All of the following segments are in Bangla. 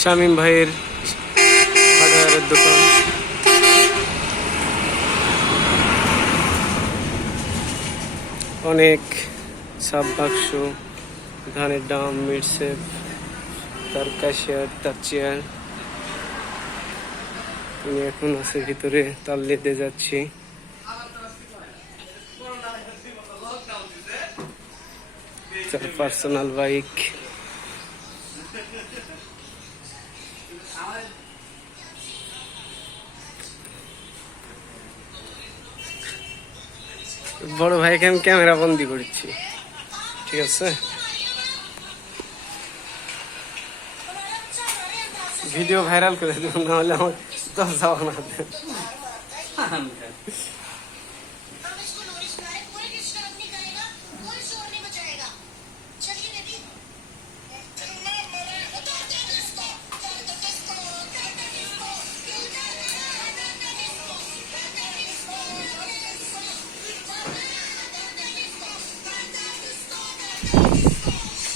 শামীম ভাইয়ের হার্ডওয়্যারের দোকান। অনেক সাব বাক্স, ধানের ডাম মিটসেপ তার ক্যাশিয়ার, তার চেয়ার। আমি এখন আছে ভিতরে তাল লেতে যাচ্ছি। তার পার্সোনাল বাইক বড় ভাইকে আমি ক্যামেরা বন্দি করছি ঠিক আছে ভিডিও ভাইরাল করে দেবো নাহলে আমার দশ যাওয়া না দেবে।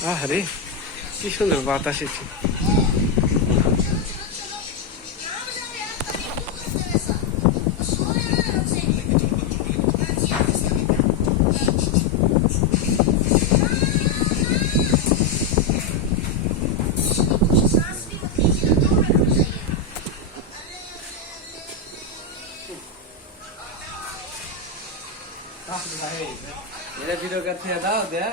আরে কি সুন্দর বাতাস এসেছে Ele virou gatinha da aldeia?